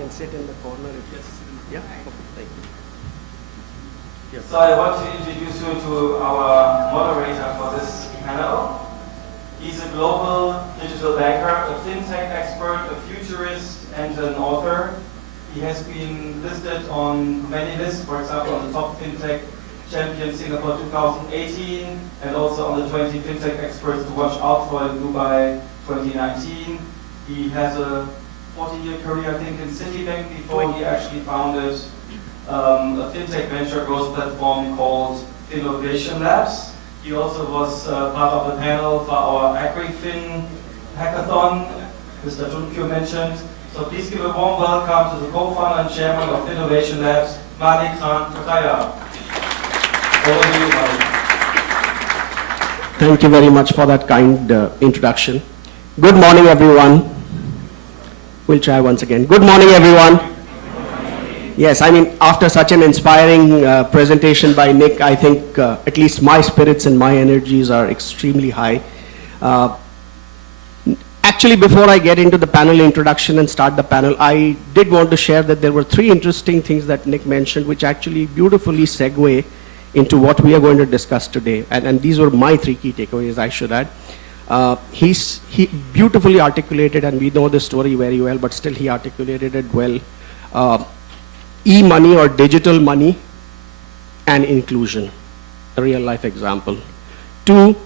can sit in the corner if yes. Yeah. Okay. Thank you. Yes. So I want to introduce you to our moderator for this panel. He's a global digital banker, a fintech expert, a futurist, and an author. He has been listed on many lists, for example, on the top fintech champion Singapore 2018, and also on the 20 fintech experts to watch out for in Dubai 2019. He has a 40-year career, I think, in Citibank before he actually founded a fintech venture growth platform called Innovation Labs. He also was part of the panel for our AgriFin hackathon, Mr. Junkyu mentioned. So please give a warm welcome to the co-founder and chairman of Innovation Labs, Malik Khan Kakaya. Over to you, Malik. Thank you very much for that kind introduction. Good morning, everyone. We'll try once again. Good morning, everyone. Yes, I mean, after such an inspiring presentation by Nick, I think at least my spirits and my energies are extremely high. Actually, before I get into the panel introduction and start the panel, I did want to share that there were 3 interesting things that Nick mentioned, which actually beautifully segue into what we are going to discuss today. And these were my 3 key takeaways, I should add. He beautifully articulated, and we know the story very well, but still he articulated it well. E-money or digital money and inclusion, a real life example. 2,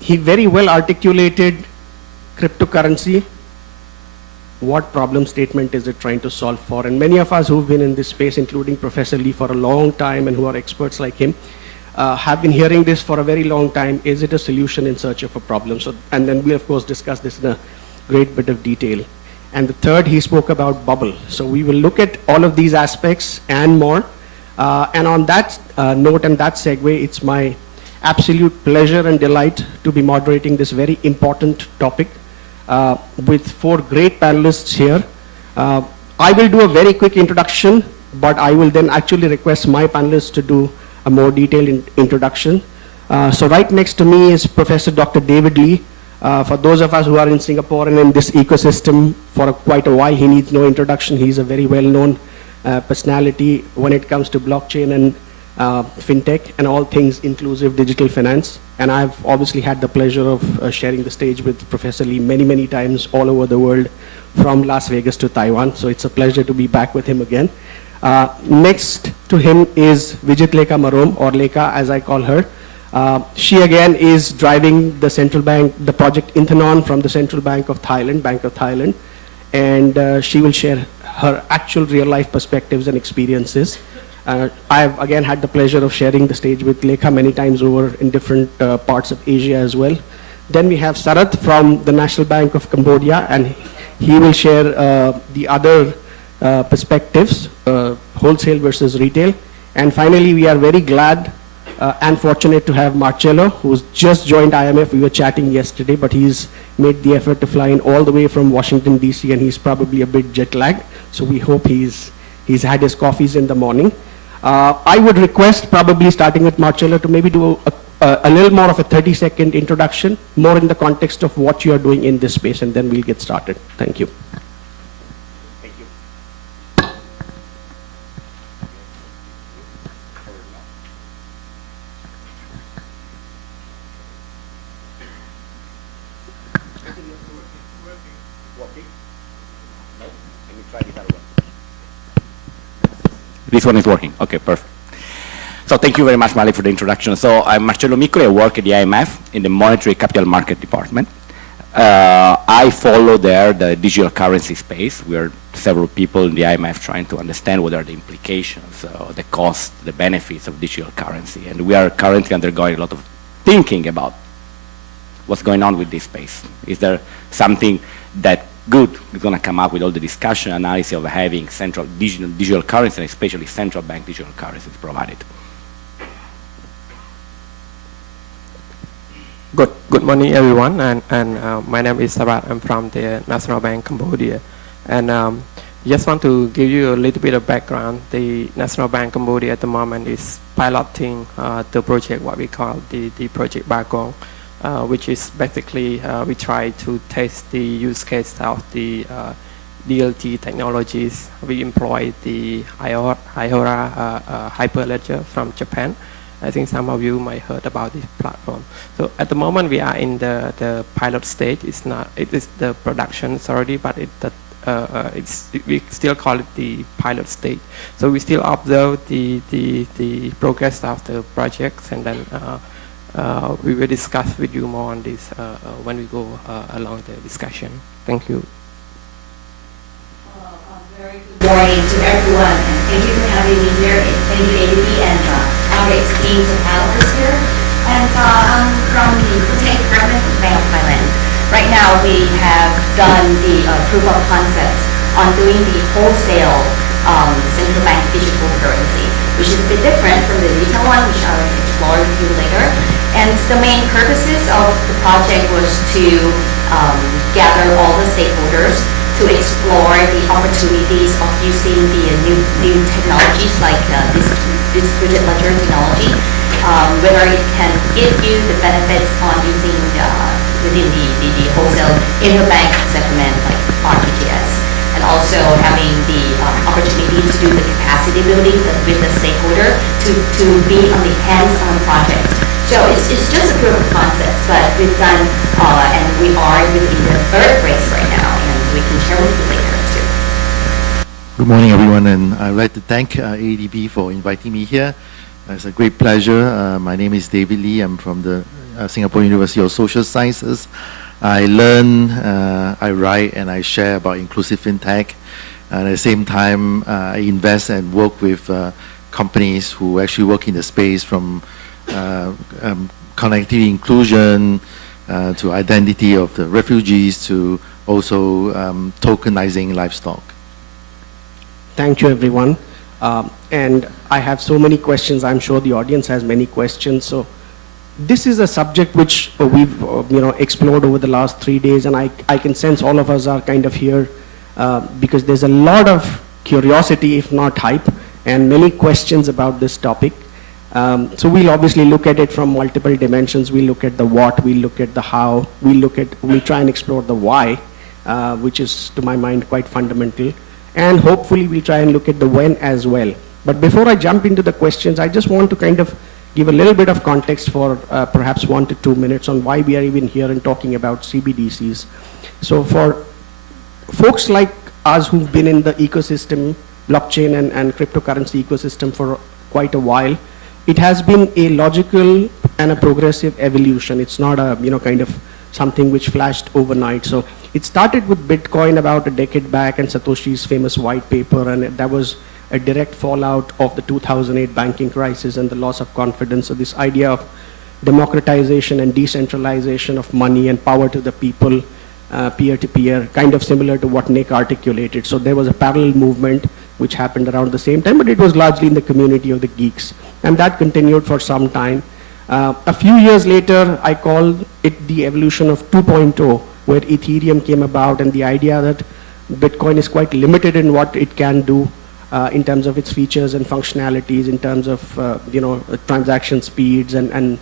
he very well articulated cryptocurrency. What problem statement is it trying to solve for? And many of us who've been in this space, including Professor Lee for a long time and who are experts like him, have been hearing this for a very long time. Is it a solution in search of a problem? So, and then we of course discuss this in a great bit of detail. And the 3rd, he spoke about bubble. So we will look at all of these aspects and more. And on that note and that segue, it's my absolute pleasure and delight to be moderating this very important topic with 4 great panelists here. I will do a very quick introduction, but I will then actually request my panelists to do a more detailed introduction. So right next to me is Professor Dr. David Lee. For those of us who are in Singapore and in this ecosystem for quite a while, he needs no introduction. He's a very well-known personality when it comes to blockchain and fintech and all things inclusive digital finance. And I've obviously had the pleasure of sharing the stage with Professor Lee many, many times all over the world, from Las Vegas to Taiwan. So it's a pleasure to be back with him again. Next to him is Vijitleka Marom, or Leka as I call her. She again is driving the central bank, the project Inthanon from the Central Bank of Thailand, Bank of Thailand. And she will share her actual real life perspectives and experiences. I've again had the pleasure of sharing the stage with Lekha many times over in different parts of Asia as well. Then we have Sarath from the National Bank of Cambodia, and he will share the other perspectives, wholesale versus retail. And finally, we are very glad and fortunate to have Marcello, who's just joined IMF. We were chatting yesterday, but he's made the effort to fly in all the way from Washington, D.C., and he's probably a bit jet lagged. So we hope he's had his coffees in the morning. I would request, probably starting with Marcello, to maybe do a little more of a 30-second introduction, more in the context of what you are doing in this space, and then we'll get started. Thank you. Thank you. This one is working. Okay, perfect. So thank you very much, Malik, for the introduction. So I'm Marcello Miccoli. I work at the IMF in the Monetary Capital Market Department. I follow there the digital currency space. We are several people in the IMF trying to understand what are the implications, the costs, the benefits of digital currency. And we are currently undergoing a lot of thinking about what's going on with this space. Is there something that good is going to come up with all the discussion analysis of having central digital currency, and especially central bank digital currencies provided? Good morning, everyone, and my name is Sabat. I'm from the National Bank Cambodia, and just want to give you a little bit of background. The National Bank Cambodia at the moment is piloting the project, what we call the project Bagong, which is basically we try to test the use case of the DLT technologies. We employ the IORA Hyperledger from Japan. I think some of you might heard about this platform. So at the moment we are in the pilot stage. It is the production already, but we still call it the pilot stage. So we still observe the progress of the projects, and then we will discuss with you more on this when we go along the discussion. Thank you. Very good morning to everyone, and thank you for having me here. Thank you, ADB, and our team to have us here. And I'm from the Botanic Department of Bank of Thailand. Right now, we have done the proof of concepts on doing the wholesale central bank digital currency, which is a bit different from the retail one, which I will explore with you later. And the main purposes of the project was to gather all the stakeholders to explore the opportunities of using the new technologies like this distributed ledger technology, whether it can give you the benefits on using within the wholesale interbank settlement like RTGS, and also having the opportunity to do the capacity building with the stakeholder to be on the hands-on project. So it's just a proof of concept, but we've done, and we are within the third phase right now, and we can share with you later too. Good morning, everyone, and I'd like to thank ADB for inviting me here. It's a great pleasure. My name is David Lee. I'm from the Singapore University of Social Sciences. I learn, I write, and I share about inclusive fintech. And at the same time, I invest and work with companies who actually work in the space from connectivity inclusion to identity of the refugees to also tokenizing livestock. Thank you, everyone. And I have so many questions. I'm sure the audience has many questions. So this is a subject which we've explored over the last 3 days, and I can sense all of us are kind of here because there's a lot of curiosity, if not hype, and many questions about this topic. So we'll obviously look at it from multiple dimensions. We look at the what, we look at the how, we try and explore the why, which is to my mind quite fundamental. And hopefully we'll try and look at the when as well. But before I jump into the questions, I just want to kind of give a little bit of context for perhaps 1 to 2 minutes on why we are even here and talking about CBDCs. So for folks like us who've been in the ecosystem, blockchain and cryptocurrency ecosystem for quite a while, it has been a logical and a progressive evolution. It's not a kind of something which flashed overnight. So it started with Bitcoin about a decade back and Satoshi's famous white paper, and that was a direct fallout of the 2008 banking crisis and the loss of confidence. So this idea of democratization and decentralization of money and power to the people, peer-to-peer, kind of similar to what Nick articulated. So there was a parallel movement which happened around the same time, but it was largely in the community of the geeks. And that continued for some time. A few years later, I called it the evolution of 2.0, where Ethereum came about, and the idea that Bitcoin is quite limited in what it can do in terms of its features and functionalities, in terms of transaction speeds and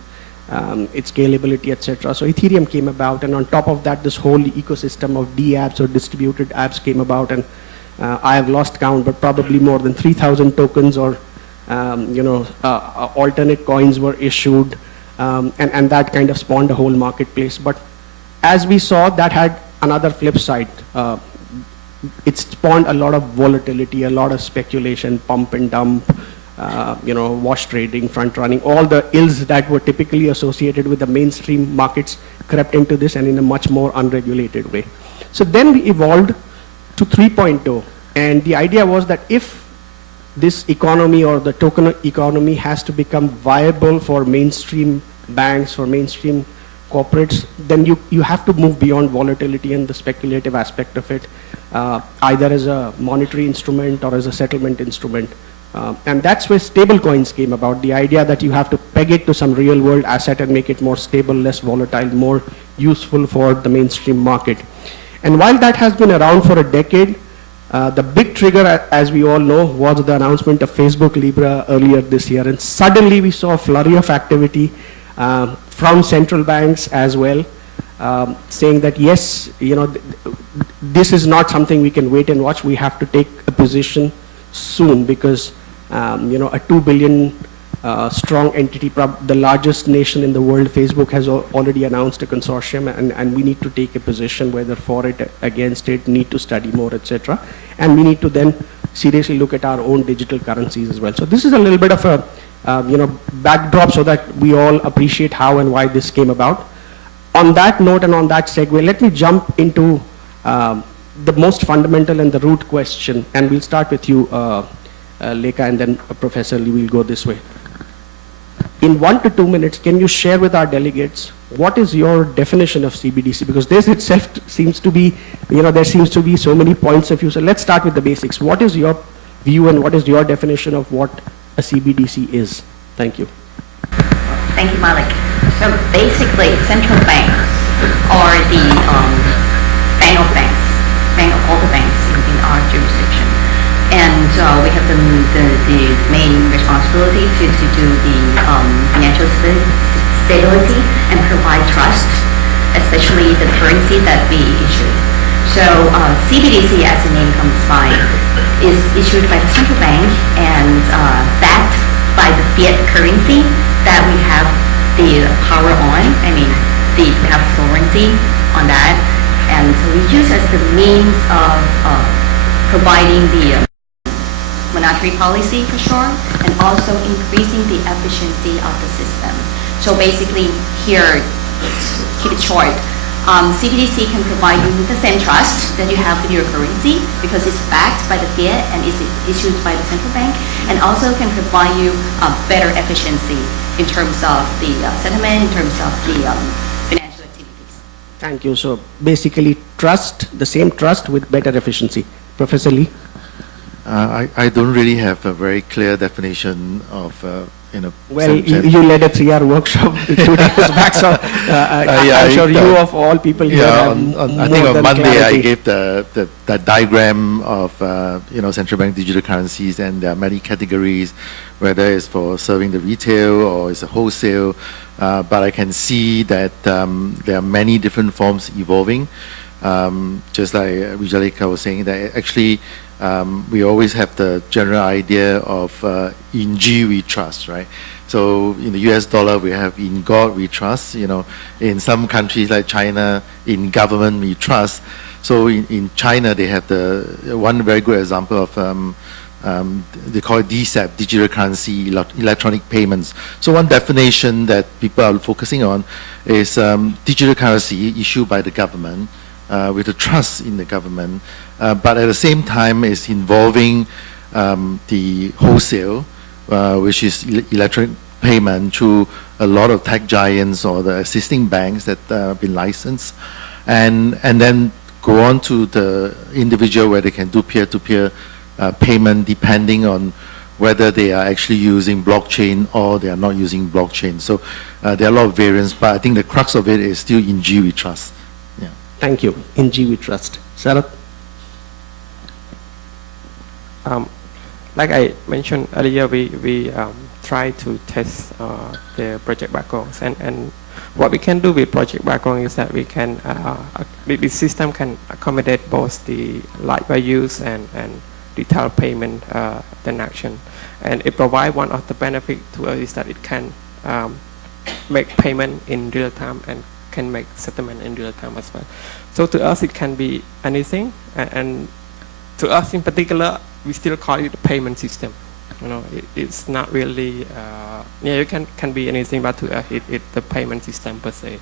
its scalability, etc. So Ethereum came about, and on top of that, this whole ecosystem of D-apps or distributed apps came about, and I have lost count, but probably more than 3,000 tokens or alternate coins were issued, and that kind of spawned a whole marketplace. But as we saw, that had another flip side. It spawned a lot of volatility, a lot of speculation, pump and dump, wash trading, front running, all the ills that were typically associated with the mainstream markets crept into this, and in a much more unregulated way. So then we evolved to 3.0, and the idea was that if this economy or the token economy has to become viable for mainstream banks, for mainstream corporates, then you have to move beyond volatility and the speculative aspect of it, either as a monetary instrument or as a settlement instrument. And that's where stable coins came about, the idea that you have to peg it to some real world asset and make it more stable, less volatile, more useful for the mainstream market. And while that has been around for a decade, the big trigger, as we all know, was the announcement of Facebook Libra earlier this year. And suddenly we saw a flurry of activity from central banks as well. saying that yes, this is not something we can wait and watch. We have to take a position soon because a 2 billion strong entity, the largest nation in the world, Facebook, has already announced a consortium, and we need to take a position whether for it, against it, need to study more, etc. And we need to then seriously look at our own digital currencies as well. So this is a little bit of a backdrop so that we all appreciate how and why this came about. On that note and on that segue, let me jump into the most fundamental and the root question, and we'll start with you, Lekha, and then Professor Lee, we'll go this way. In 1 to 2 minutes, can you share with our delegates what is your definition of CBDC? Because this itself seems to be, there seems to be so many points of view. So let's start with the basics. What is your view and what is your definition of what a CBDC is? Thank you. Thank you, Malik. So basically, central banks are the bank of banks, bank of all the banks in our jurisdiction. And we have the main responsibility to do the financial stability and provide trust, especially the currency that we issue. So CBDC, as the name comes by, is issued by the central bank and backed by the fiat currency that we have the power on. We have sovereignty on that. And so we use as the means of providing the monetary policy for sure, and also increasing the efficiency of the system. So basically here, keep it short, CBDC can provide you with the same trust that you have with your currency because it's backed by the fiat and is issued by the central bank, and also can provide you better efficiency in terms of the settlement, in terms of the financial activities. Thank you. So basically trust, the same trust with better efficiency. Professor Lee? I don't really have a very clear definition of, Well, you led a 3-hour workshop 2 days back, so I'm sure you of all people here have I think more on than Monday clarity. I gave the diagram of, central bank digital currencies, and there are many categories, whether it's for serving the retail or it's a wholesale, but I can see that there are many different forms evolving. Just like Vijalika was saying, that actually we always have the general idea of in G we trust, right? So in the US dollar we have in God we trust, in some countries like China, in government we trust. So in China they have one very good example of they call it DCEP, digital currency, electronic payments. So one definition that people are focusing on is digital currency issued by the government with the trust in the government, but at the same time it's involving the wholesale, which is electronic payment through a lot of tech giants or the existing banks that have been licensed, and then go on to the individual where they can do peer-to-peer payment depending on whether they are actually using blockchain or they are not using blockchain. So there are a lot of variants, but I think the crux of it is still in G we trust. Yeah. Thank you. In G we trust. Sarath? Like I mentioned earlier, we try to test the project backgrounds, and what we can do with project background is that we can the system can accommodate both the light values and retail payment transaction, and it provides one of the benefits to us is that it can make payment in real time and can make settlement in real time as well. So to us it can be anything, and to us in particular we still call it a payment system. It's not really it can be anything, but to us it's the payment system per se.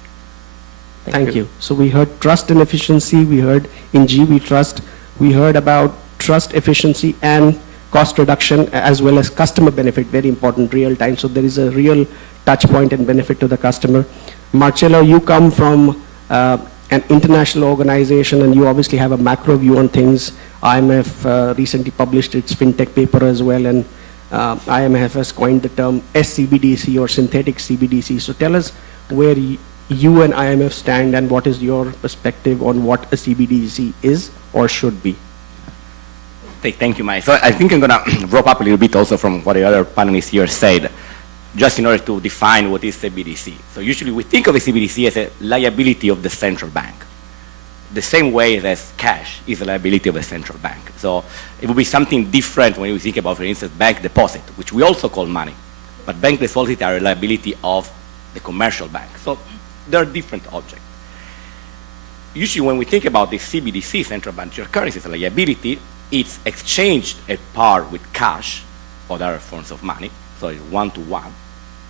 Thank you. So we heard trust and efficiency, we heard in G we trust, we heard about trust, efficiency and cost reduction, as well as customer benefit, very important, real time. So there is a real touch point and benefit to the customer. Marcello, you come from an international organization and you obviously have a macro view on things. IMF recently published its fintech paper as well, and IMF has coined the term SCBDC or synthetic CBDC. So tell us where you and IMF stand and what is your perspective on what a CBDC is or should be. Thank you, Mike. So I think I'm going to wrap up a little bit also from what the other panelists here said. just in order to define what is CBDC. So usually we think of a CBDC as a liability of the central bank, the same way as cash is a liability of a central bank. So it would be something different when we think about, for instance, bank deposit, which we also call money. But bank deposits are a liability of the commercial bank. So they're different objects. Usually when we think about the CBDC, central bank digital currency, as a liability, it's exchanged at par with cash or other forms of money, so it's one-to-one,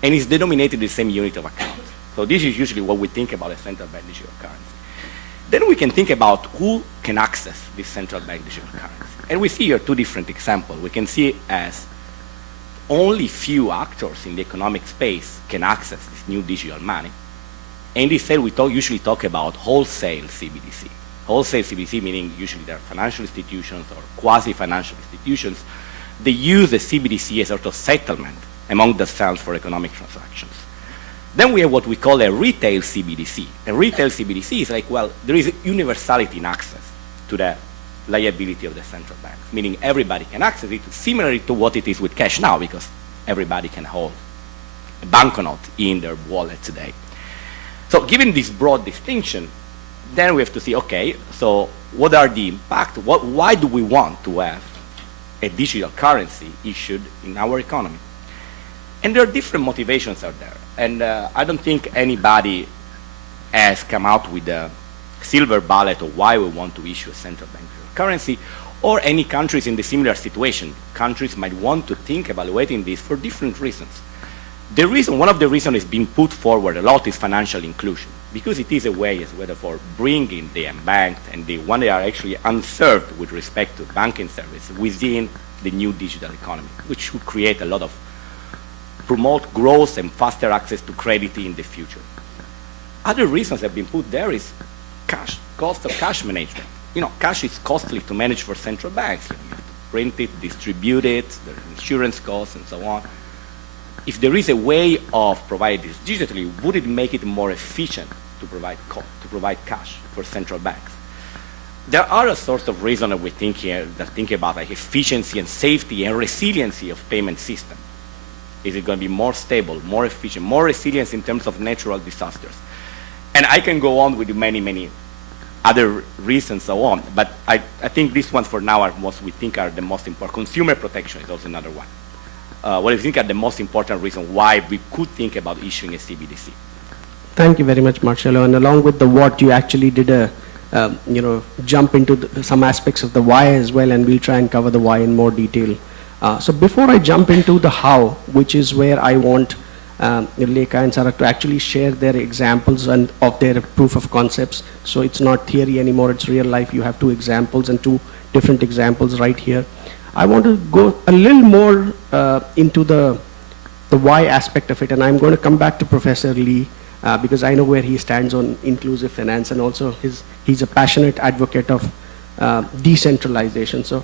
and it's denominated in the same unit of account. So this is usually what we think about a central bank digital currency. Then we can think about who can access this central bank digital currency. And we see here two different examples. We can see as only few actors in the economic space can access this new digital money. And instead we usually talk about wholesale CBDC. Wholesale CBDC meaning usually they're financial institutions or quasi-financial institutions. They use the CBDC as sort of settlement among themselves for economic transactions. Then we have what we call a retail CBDC. A retail CBDC is like, well, there is universality in access to the liability of the central bank, meaning everybody can access it, similarly to what it is with cash now, because everybody can hold a banknote in their wallet today. So given this broad distinction, then we have to see, okay, so what are the impact? Why do we want to have a digital currency issued in our economy? And there are different motivations out there. And I don't think anybody has come out with a silver bullet of why we want to issue a central bank currency, or any countries in the similar situation. Countries might want to think evaluating this for different reasons. One of the reasons is being put forward a lot is financial inclusion, because it is a way as well for bringing the unbanked and the one that are actually unserved with respect to banking service within the new digital economy, which should create a lot of promote growth and faster access to credit in the future. Other reasons that have been put there is cash, cost of cash management. You know, cash is costly to manage for central banks. You have to print it, distribute it, there's insurance costs and so on. If there is a way of providing this digitally, would it make it more efficient to provide cash for central banks? There are a sort of reason that we think here that think about like efficiency and safety and resiliency of payment system. Is it going to be more stable, more efficient, more resilience in terms of natural disasters? And I can go on with many, many other reasons so on, but I think these ones for now are we think are the most important. Consumer protection is also another one. What I think are the most important reasons why we could think about issuing a CBDC. Thank you very much, Marcello. And along with the what, you actually did a jump into some aspects of the why as well, and we'll try and cover the why in more detail. So before I jump into the how, which is where I want Lekha and Sarah to actually share their examples and of their proof of concepts. So it's not theory anymore, it's real life. You have two examples and two different examples right here. I want to go a little more into the why aspect of it, and I'm going to come back to Professor Lee because I know where he stands on inclusive finance, and also he's a passionate advocate of decentralization. So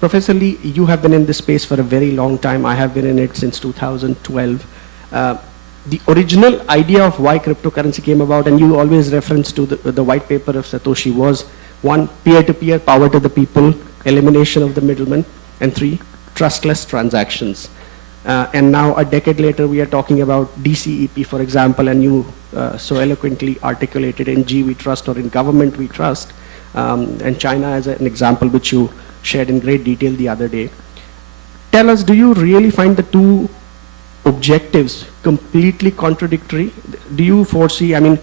Professor Lee, you have been in this space for a very long time. I have been in it since 2012. The original idea of why cryptocurrency came about, and you always reference to the white paper of Satoshi, was 1, peer-to-peer, power to the people, elimination of the middleman, and 3, trustless transactions. And now a decade later, we are talking about DCEP, for example, and you so eloquently articulated in G we trust, or in government we trust, and China as an example which you shared in great detail the other day. Tell us, do you really find the two objectives completely contradictory? Do you foresee, I mean,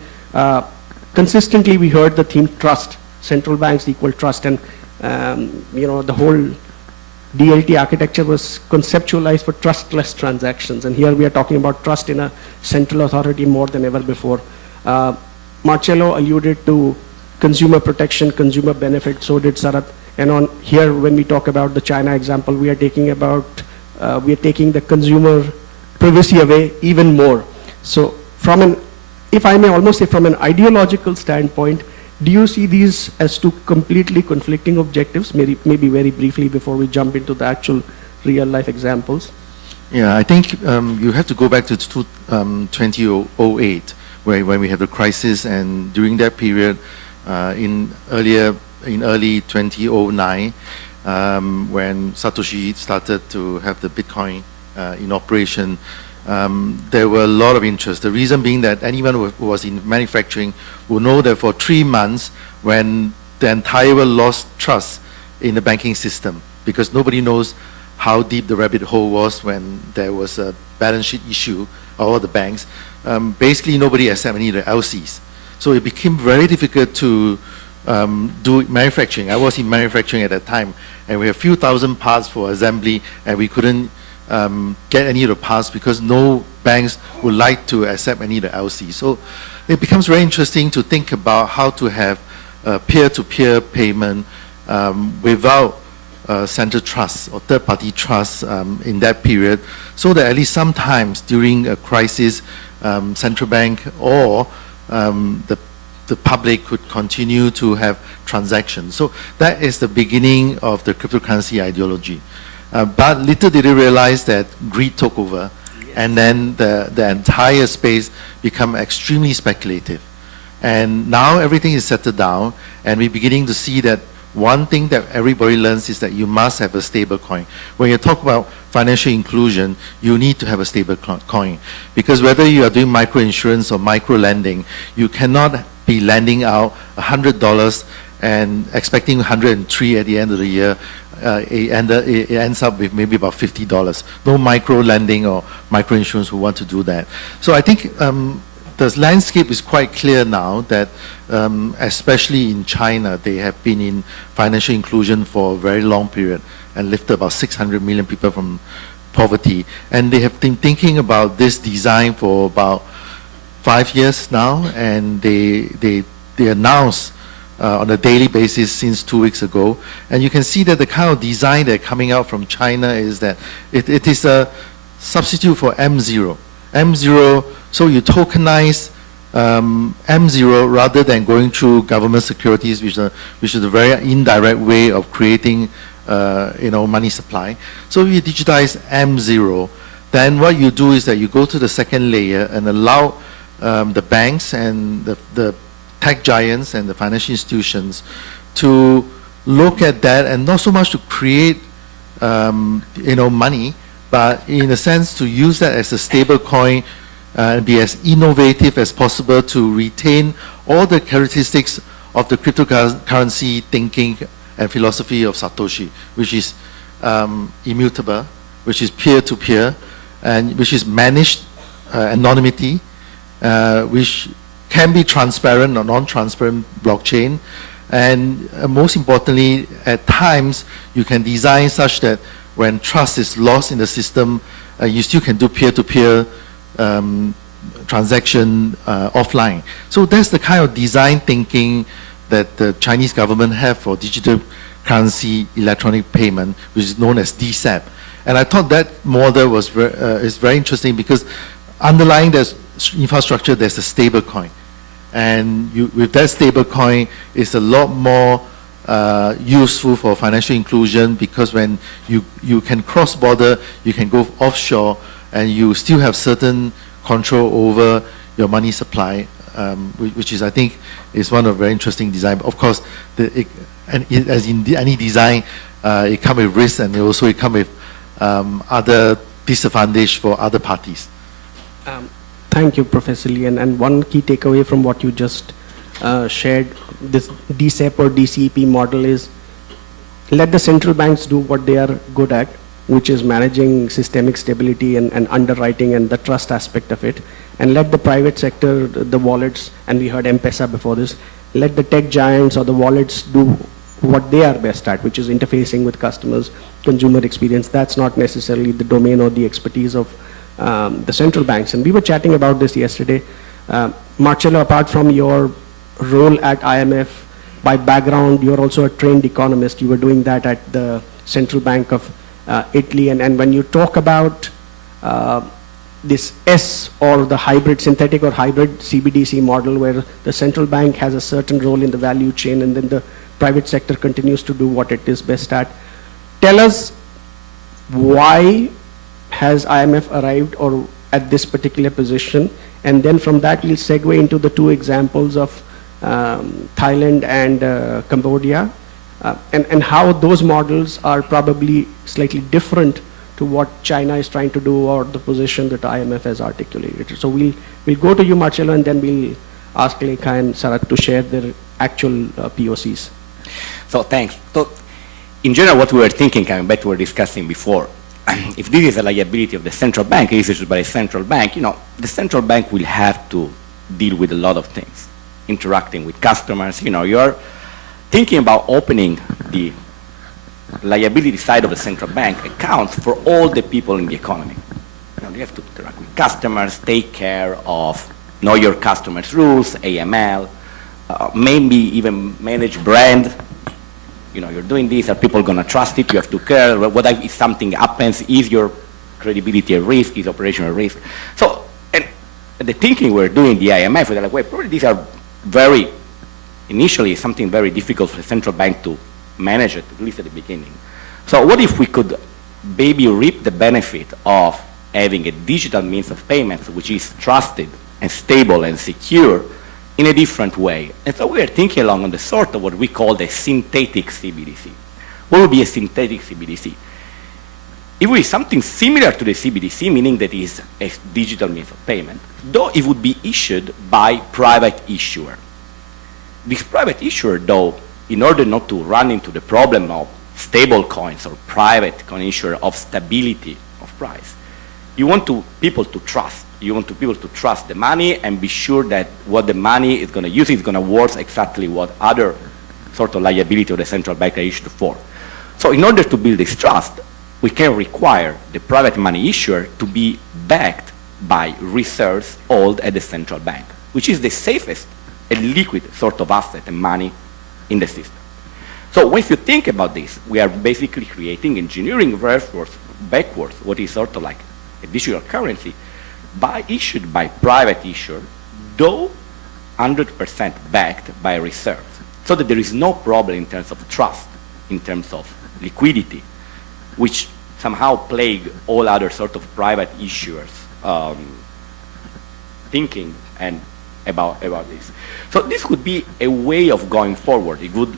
consistently we heard the theme trust, central banks equal trust, and the whole DLT architecture was conceptualized for trustless transactions, and here we are talking about trust in a central authority more than ever before. Marcello alluded to consumer protection, consumer benefit, so did Sarat. And on here, when we talk about the China example, we are taking the consumer privacy away even more. So if I may almost say from an ideological standpoint, do you see these as two completely conflicting objectives? Maybe very briefly before we jump into the actual real life examples. Yeah, I think you have to go back to 2008, when we have the crisis, and during that period, in early 2009, when Satoshi started to have the Bitcoin in operation, there were a lot of interest. The reason being that anyone who was in manufacturing will know that for 3 months, when the entire world lost trust in the banking system, because nobody knows how deep the rabbit hole was when there was a balance sheet issue of all the banks, basically nobody accepted any of the LCs. So it became very difficult to do manufacturing. I was in manufacturing at that time, and we had a few thousand parts for assembly, and we couldn't get any of the parts because no banks would like to accept any of the LCs. So it becomes very interesting to think about how to have peer-to-peer payment without central trust or third-party trust in that period, so that at least sometimes during a crisis, central bank or the public could continue to have transactions. So that is the beginning of the cryptocurrency ideology. But little did they realize that greed took over, and then the entire space become extremely speculative. And now everything is settled down, and we're beginning to see that one thing that everybody learns is that you must have a stable coin. When you talk about financial inclusion, you need to have a stable coin. Because whether you are doing micro-insurance or micro-lending, you cannot be lending out $100 and expecting 103 at the end of the year. It ends up with maybe about $50. No micro-lending or micro-insurance who want to do that. So I think the landscape is quite clear now that especially in China, they have been in financial inclusion for a very long period and lifted about 600 million people from poverty. And they have been thinking about this design for about 5 years now, and they announce on a daily basis since 2 weeks ago. And you can see that the kind of design that coming out from China is that it is a substitute for M0. M0, so you tokenize M0 rather than going through government securities, which is a very indirect way of creating money supply. So if you digitize M0, then what you do is that you go to the second layer and allow the banks and the tech giants and the financial institutions to look at that, and not so much to create money, but in a sense to use that as a stable coin and be as innovative as possible to retain all the characteristics of the cryptocurrency thinking and philosophy of Satoshi, which is immutable, which is peer-to-peer, and which is managed anonymity, which can be transparent or non-transparent blockchain. And most importantly, at times, you can design such that when trust is lost in the system, you still can do peer-to-peer transaction offline. So that's the kind of design thinking that the Chinese government have for digital currency electronic payment, which is known as DCEP. And I thought that model was is very interesting because underlying this infrastructure, there's a stable coin. And with that stable coin, it's a lot more useful for financial inclusion, because when you can cross border, you can go offshore, and you still have certain control over your money supply, which is, I think, is one of very interesting design. Of course, as in any design, it comes with risks, and also it comes with other disadvantage for other parties. Thank you, Professor Lee. And one key takeaway from what you just shared, this DCEP or DCEP model is, let the central banks do what they are good at, which is managing systemic stability and underwriting and the trust aspect of it. And let the private sector, the wallets, and we heard M-Pesa before this, let the tech giants or the wallets do what they are best at, which is interfacing with customers, consumer experience. That's not necessarily the domain or the expertise of the central banks. And we were chatting about this yesterday. Marcello, apart from your role at IMF, by background, you're also a trained economist. You were doing that at the Central Bank of Italy. And when you talk about this S, or the hybrid, synthetic or hybrid CBDC model, where the central bank has a certain role in the value chain and then the private sector continues to do what it is best at, tell us why has IMF arrived or at this particular position, and then from that we'll segue into the two examples of Thailand and Cambodia, and how those models are probably slightly different to what China is trying to do or the position that IMF has articulated. So we'll go to you, Marcello, and then we'll ask Lekha and Sarat to share their actual POCs. So thanks. So in general, what we were thinking, coming back to what we were discussing before, if this is a liability of the central bank, issued by a central bank, the central bank will have to deal with a lot of things, interacting with customers. You're thinking about opening the liability side of the central bank accounts for all the people in the economy. You have to interact with customers, take care of know your customers rules, AML, maybe even manage brand. You're doing this, are people going to trust it? You have to care. What if something happens? Is your credibility a risk? Is operational risk? So, and the thinking we're doing the IMF, we're like, wait, probably these are initially something very difficult for the central bank to manage it, at least at the beginning. So what if we could maybe reap the benefit of having a digital means of payments which is trusted and stable and secure in a different way? And so we are thinking along on the sort of what we call the synthetic CBDC. What would be a synthetic CBDC? It would be something similar to the CBDC, meaning that it is a digital means of payment, though it would be issued by private issuer. This private issuer, though, in order not to run into the problem of stable coins or private coin issuer of stability of price, you want people to trust. You want people to trust the money and be sure that what the money is going to use is going to work exactly what other sort of liability of the central bank are issued for. So in order to build this trust, we can require the private money issuer to be backed by reserves held at the central bank, which is the safest and liquid sort of asset and money in the system. So if you think about this, we are basically creating engineering backwards what is sort of like a digital currency issued by private issuer, though 100% backed by reserves, so that there is no problem in terms of trust, in terms of liquidity, which somehow plague all other sort of private issuers thinking and about this. So this would be a way of going forward. It would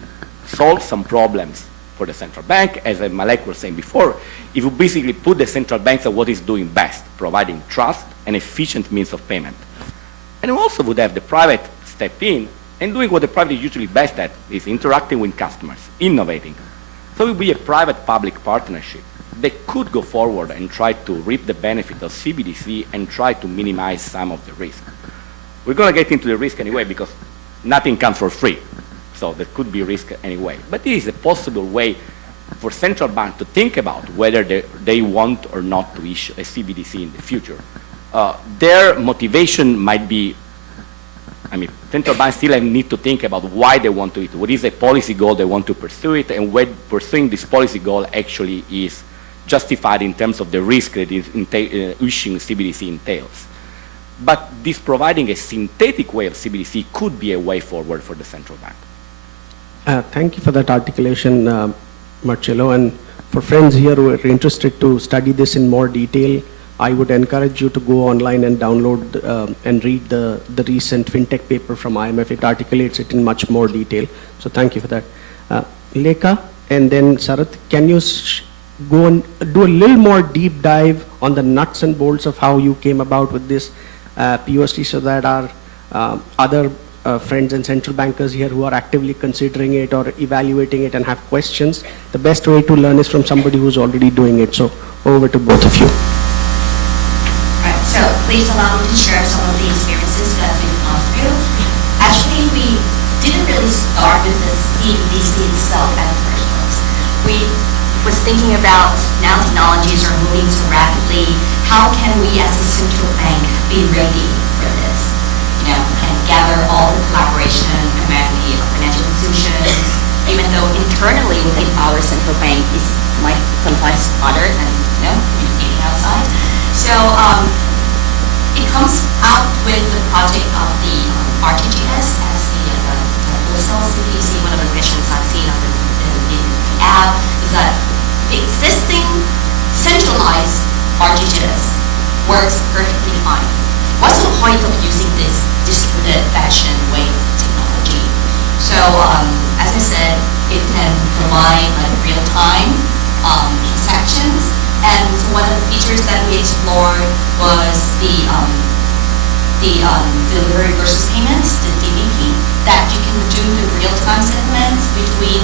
solve some problems for the central bank. As Malek was saying before, it would basically put the central banks at what is doing best, providing trust and efficient means of payment. And we also would have the private step in and doing what the private is usually best at, is interacting with customers, innovating. So it would be a private-public partnership that could go forward and try to reap the benefit of CBDC and try to minimize some of the risk. We're going to get into the risk anyway because nothing comes for free. So there could be risk anyway. But it is a possible way for central bank to think about whether they want or not to issue a CBDC in the future. Their motivation might be, central banks still need to think about why they want to do it. What is the policy goal they want to pursue it, and when pursuing this policy goal actually is justified in terms of the risk that issuing CBDC entails. But this providing a synthetic way of CBDC could be a way forward for the central bank. Thank you for that articulation, Marcello. And for friends here who are interested to study this in more detail, I would encourage you to go online and download and read the recent FinTech paper from IMF. It articulates it in much more detail. So thank you for that. Lekha and then Sarat, can you go and do a little more deep dive on the nuts and bolts of how you came about with this POC so that our other friends and central bankers here who are actively considering it or evaluating it and have questions, the best way to learn is from somebody who's already doing it. So over to both of you. Right, so please allow me to share some of the experiences that we've gone through. Actually, we didn't really start with the CBDC itself at first place. We was thinking about now technologies are moving so rapidly, how can we as a central bank be ready for this? And gather all the collaboration among the financial institutions, even though internally within our central bank is might sometimes smaller than communicating outside. So it comes out with the project of the RTGS as the wholesale CBDC. One of the missions I've seen on the app is that the existing centralized RTGS works perfectly fine. What's the point of using this distributed fashion way of technology? So as I said, it can provide real-time transactions And one of the features that we explored was the delivery versus payments, the DVP, that you can do the real-time settlements between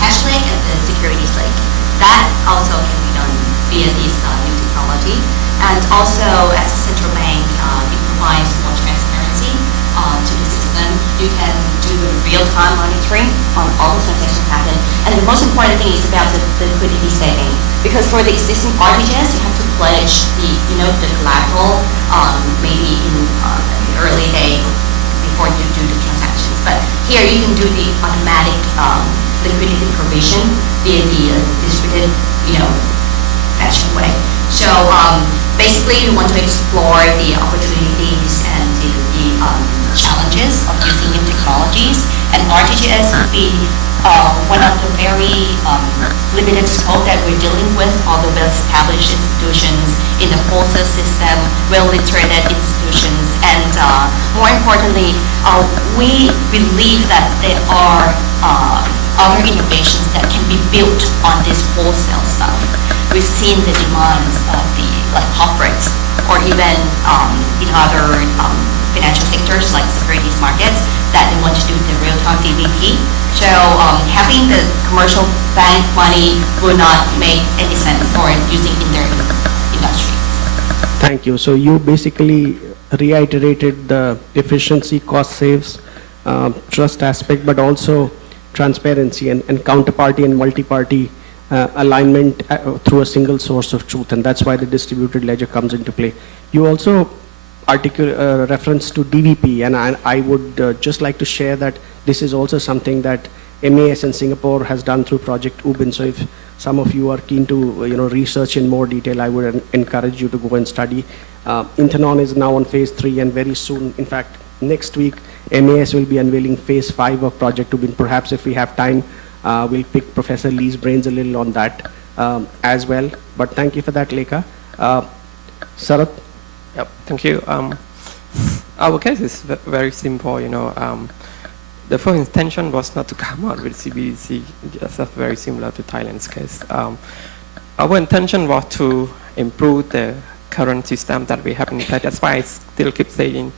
cash leg and the securities leg. That also can be done via this new technology. And also, as a central bank, it provides more transparency to the system. You can do the real-time monitoring on all the transactions happen. And the most important thing is about the liquidity saving. Because for the existing RTGS, you have to pledge the collateral maybe in the early day before you do the transactions. But here you can do the automatic liquidity provision via the distributed, fashion way. So basically, we want to explore the opportunities and the challenges of using new technologies. And RTGS would be one of the very limited scope that we're dealing with, although well-established institutions in the wholesale system, well-literate institutions, and more importantly, we believe that there are other innovations that can be built on this wholesale stuff. We've seen the demands of the corporates or even in other financial sectors like securities markets that they want to do the real-time DVP. So having the commercial bank money will not make any sense for using in their industry. Thank you. So you basically reiterated the efficiency, cost saves, trust aspect, but also transparency and counterparty and multi-party alignment through a single source of truth, and that's why the distributed ledger comes into play. You also articulate reference to DVP, and I would just like to share that this is also something that MAS in Singapore has done through Project Ubin. So if some of you are keen to research in more detail, I would encourage you to go and study. Internon is now on phase 3, and very soon, in fact, next week, MAS will be unveiling phase 5 of Project Ubin. Perhaps if we have time, we'll pick Professor Lee's brains a little on that as well. But thank you for that, Lekha. Sarat? Yep, thank you. Our case is very simple, the first intention was not to come out with CBDC, just very similar to Thailand's case. Our intention was to improve the current system that we have in Thailand. That's why I still keep saying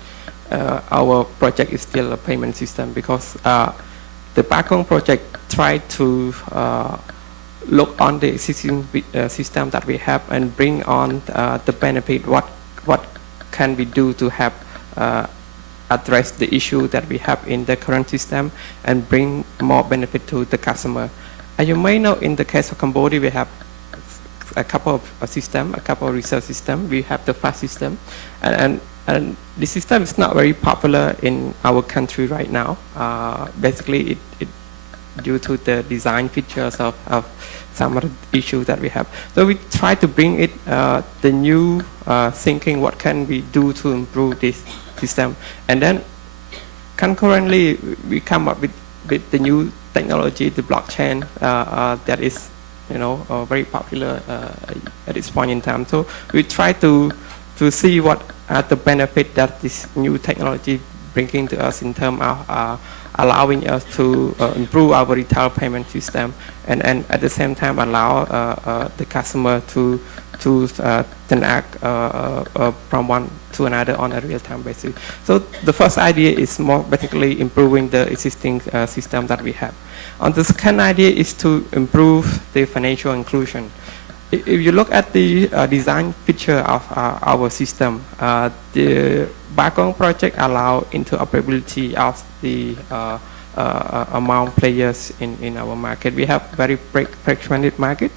our project is still a payment system, because the Bakong project tried to look on the existing system that we have and bring on the benefit, what can we do to have address the issue that we have in the current system and bring more benefit to the customer. As you may know, in the case of Cambodia, we have a couple of systems, a couple of research systems. We have the FAST system, and the system is not very popular in our country right now. Basically, it due to the design features of some of the issues that we have. So we try to bring it, the new thinking, what can we do to improve this system. And then concurrently, we come up with the new technology, the blockchain, that is very popular at this point in time. So we try to see what are the benefit that this new technology bringing to us in terms of allowing us to improve our retail payment system, and at the same time allow the customer to act from one to another on a real-time basis. So the first idea is more basically improving the existing system that we have. And the second idea is to improve the financial inclusion. If you look at the design feature of our system, the Bakong project allow interoperability of the among players in our market. We have very fragmented market.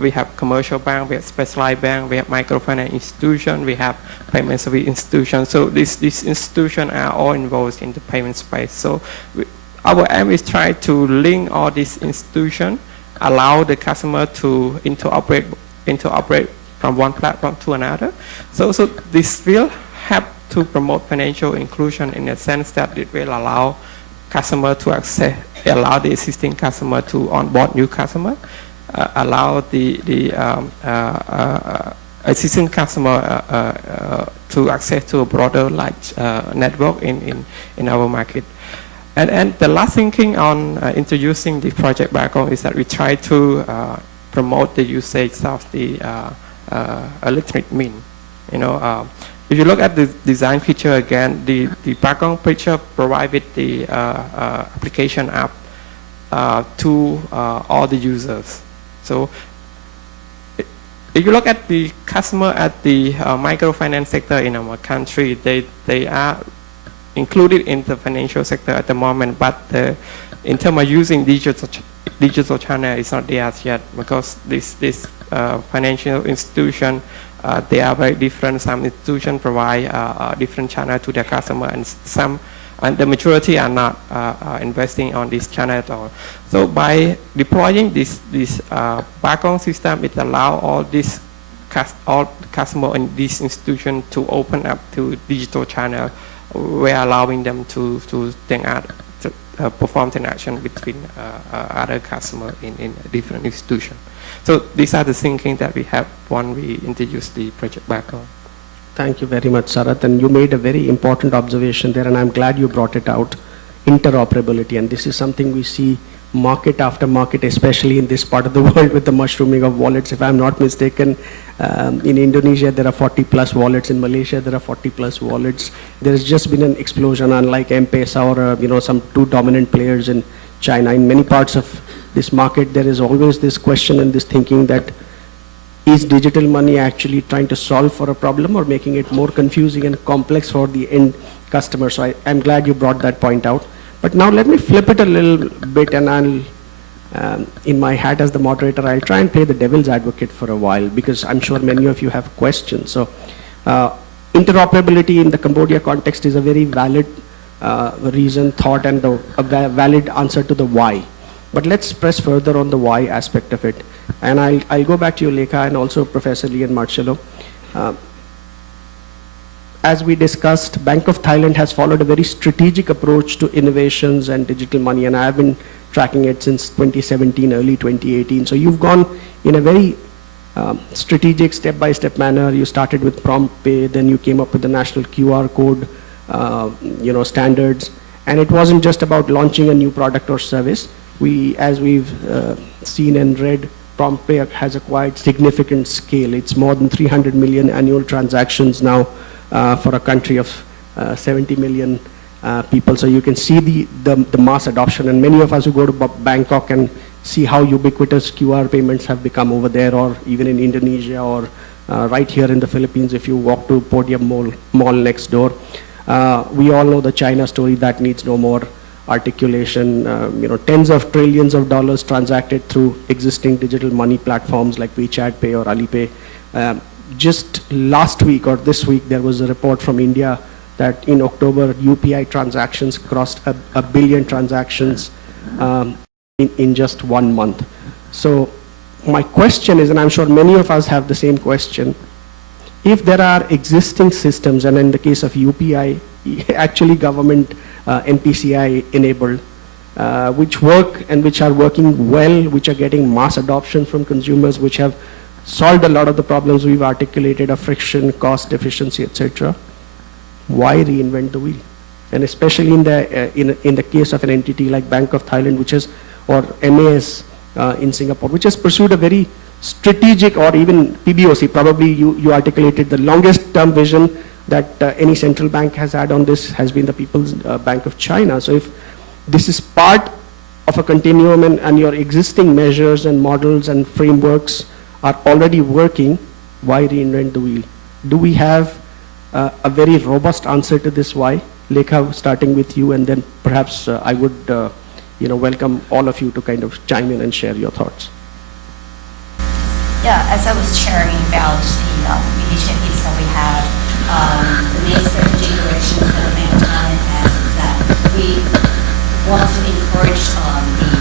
We have commercial bank, we have specialized bank, we have microfinance institution, we have payment service institution. So these institutions are all involved in the payment space. So our aim is try to link all these institutions, allow the customer to interoperate from one platform to another. So this will help to promote financial inclusion in the sense that it will allow customer to access, allow the existing customer to onboard new customer, allow the existing customer to access to a broader large network in our market. And the last thinking on introducing the project Bakong is that we try to promote the usage of the electronic mean. If you look at the design picture again, the background picture provided the application app to all the users. So if you look at the customer at the microfinance sector in our country, they are included in the financial sector at the moment, but in terms of using digital channel, it's not there as yet, because this financial institution, they are very different. Some institutions provide different channel to their customer, and the majority are not investing on this channel at all. So by deploying this background system, it allows all customer in this institution to open up to digital channel, where allowing them to perform transaction between other customer in different institutions. So these are the thinking that we have when we introduce the project background. Thank you very much, Sarath. And you made a very important observation there, and I'm glad you brought it out, interoperability. And this is something we see market after market, especially in this part of the world with the mushrooming of wallets. If I'm not mistaken, in Indonesia, there are 40 plus wallets. In Malaysia, there are 40 plus wallets. There's just been an explosion, unlike M-Pesa or some two dominant players in China. In many parts of this market, there is always this question and this thinking that, is digital money actually trying to solve for a problem or making it more confusing and complex for the end customer? So I'm glad you brought that point out. But now let me flip it a little bit, and I'll, in my hat as the moderator, I'll try and play the devil's advocate for a while, because I'm sure many of you have questions. So interoperability in the Cambodia context is a very valid reason, thought, and a valid answer to the why. But let's press further on the why aspect of it. And I'll go back to you, Lekha, and also Professor Lee and Marcelo. As we discussed, Bank of Thailand has followed a very strategic approach to innovations and digital money, and I've been tracking it since 2017, early 2018. So you've gone in a very strategic, step-by-step manner. You started with prompt pay, then you came up with the national QR code, standards, and it wasn't just about launching a new product or service. As we've seen and read, prompt pay has acquired significant scale. It's more than 300 million annual transactions now for a country of 70 million people. So you can see the mass adoption, and many of us who go to Bangkok and see how ubiquitous QR payments have become over there, or even in Indonesia, or right here in the Philippines, if you walk to Podium Mall next door. We all know the China story that needs no more articulation. Tens of trillions of dollars transacted through existing digital money platforms like WeChat Pay or Alipay. Just last week or this week, there was a report from India that in October, UPI transactions crossed a billion transactions in just 1 month. So my question is, and I'm sure many of us have the same question, if there are existing systems, and in the case of UPI, actually government NPCI enabled, which work and which are working well, which are getting mass adoption from consumers, which have solved a lot of the problems we've articulated of friction, cost, efficiency, etc. Why reinvent the wheel? And especially in the case of an entity like Bank of Thailand, or MAS in Singapore, which has pursued a very strategic, or even PBOC, probably you articulated the longest term vision that any central bank has had on this has been the People's Bank of China. So if this is part of a continuum, and your existing measures and models and frameworks are already working, why reinvent the wheel? Do we have a very robust answer to this why? Lekha, starting with you, and then perhaps I would welcome all of you to kind of chime in and share your thoughts. Yeah, as I was sharing about the initiatives that we have, the main strategic directions that the Bank of Thailand has is that we want to encourage the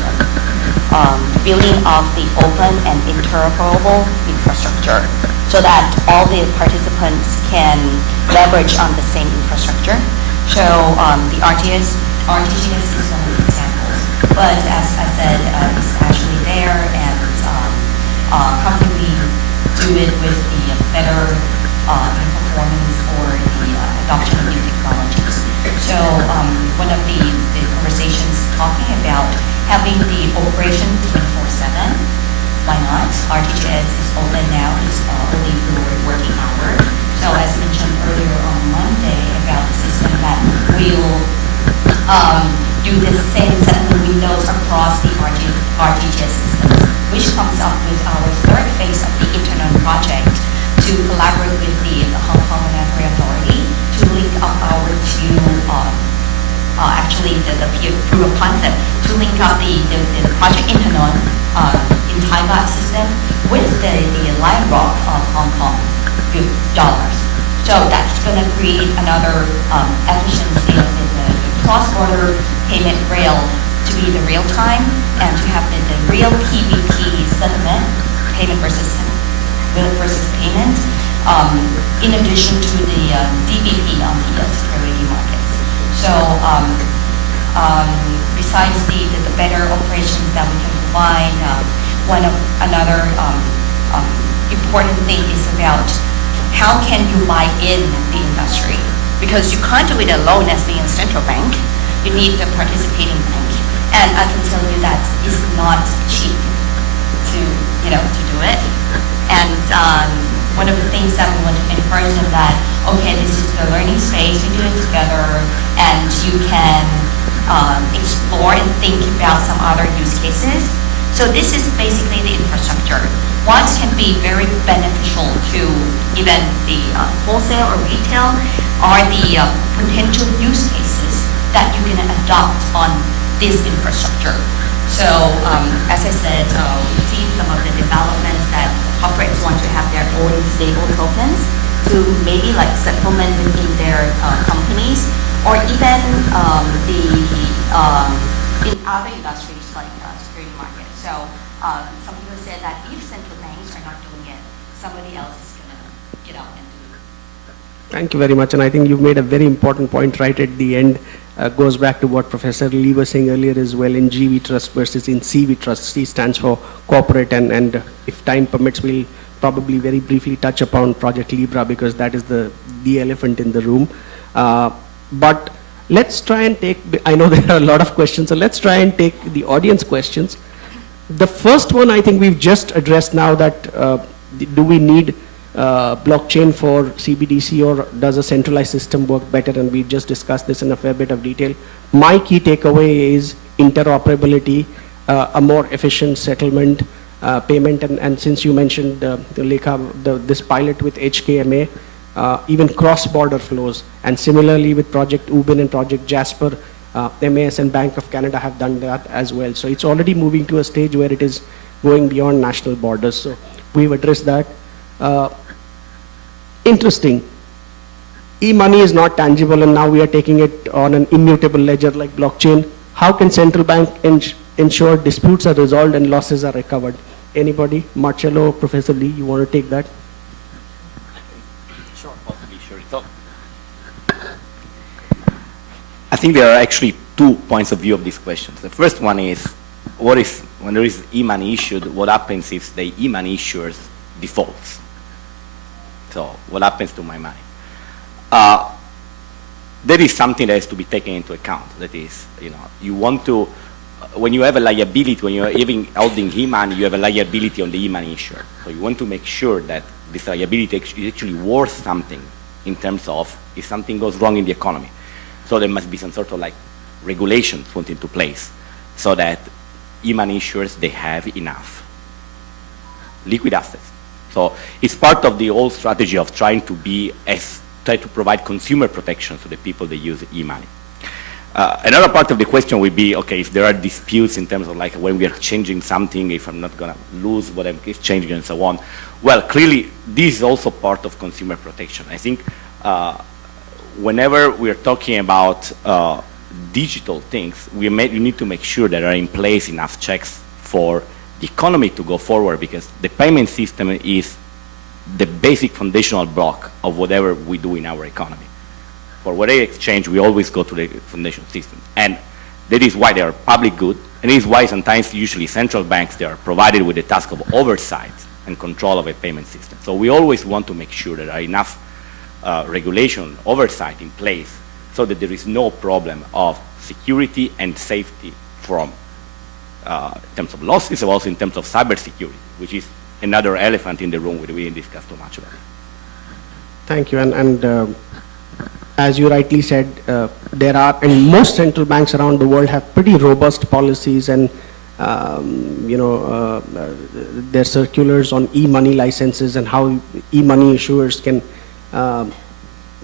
building of the open and interoperable infrastructure, so that all the participants can leverage on the same infrastructure. So the RTGS is one of the examples, but as I said, it's actually there, and how can we do it with the better performance or the adoption of new technologies? So one of the conversations talking about having the operation 24/7, why not? RTGS is open now. It's only through working hour. So as mentioned earlier on Monday about the system that will do the same settlement windows across the RTGS systems, which comes up with our third phase of the internal project to collaborate with the Hong Kong Monetary Authority to link up our two, actually the proof of concept, to link up the project internal in Taiwan system with the line rock of Hong Kong dollars. So that's going to create another efficiency of the cross-border payment rail to be the real time and to have the real PVP settlement, payment versus payment, in addition to the DBP on the security markets. So besides the better operations that we can provide, another important thing is about how can you buy in the industry? Because you can't do it alone as being a central bank. You need the participating bank. And I can tell you that it's not cheap to do it. And one of the things that we want to encourage them that, okay, this is the learning space, we do it together, and you can explore and think about some other use cases. So this is basically the infrastructure. What can be very beneficial to even the wholesale or retail are the potential use cases that you can adopt on this infrastructure. So as I said, we see some of the developments that corporates want to have their own stable tokens to maybe like settlement within their companies, or even in other industries like security markets. So some people said that if central banks are not doing it, somebody else is going to get up and do it. Thank you very much. And I think you've made a very important point right at the end. Goes back to what Professor Lee was saying earlier as well in GV Trust versus in CV Trust. C stands for corporate, and if time permits, we'll probably very briefly touch upon Project Libra because that is the elephant in the room. But let's try and take, I know there are a lot of questions, so let's try and take the audience questions. The first one I think we've just addressed now, that do we need blockchain for CBDC, or does a centralized system work better? And we just discussed this in a fair bit of detail. My key takeaway is interoperability, a more efficient settlement, payment, and since you mentioned Lekha, this pilot with HKMA, even cross-border flows, and similarly with Project Ubin and Project Jasper, MAS and Bank of Canada have done that as well. So it's already moving to a stage where it is going beyond national borders. So we've addressed that. Interesting. E-money is not tangible, and now we are taking it on an immutable ledger like blockchain. How can central bank ensure disputes are resolved and losses are recovered? Anybody? Marcello, Professor Lee, you want to take that? Sure, possibly, sure. So, I think there are actually 2 points of view of these questions. The first one is, when there is e-money issued, what happens if the e-money issuers defaults? So what happens to my money? That is something that has to be taken into account. That is, you want to, when you have a liability, when you're even holding e-money, you have a liability on the e-money issuer. So you want to make sure that this liability is actually worth something in terms of if something goes wrong in the economy. So there must be some sort of like regulations put into place so that e-money issuers, they have enough liquid assets. So it's part of the whole strategy of try to provide consumer protection to the people that use e-money. Another part of the question would be, okay, if there are disputes in terms of like when we are changing something, if I'm not going to lose what I'm changing and so on. Well, clearly, this is also part of consumer protection. I think whenever we're talking about digital things, we need to make sure that there are in place enough checks for the economy to go forward, because the payment system is the basic foundational block of whatever we do in our economy. For whatever exchange, we always go to the foundation system. And that is why they are public good, and it is why sometimes usually central banks, they are provided with the task of oversight and control of a payment system. So we always want to make sure that there are enough regulation, oversight in place so that there is no problem of security and safety from in terms of losses, also in terms of cybersecurity, which is another elephant in the room which we didn't discuss too much about. Thank you. And as you rightly said, there are, and most central banks around the world have pretty robust policies and, their circulars on e-money licenses and how e-money issuers can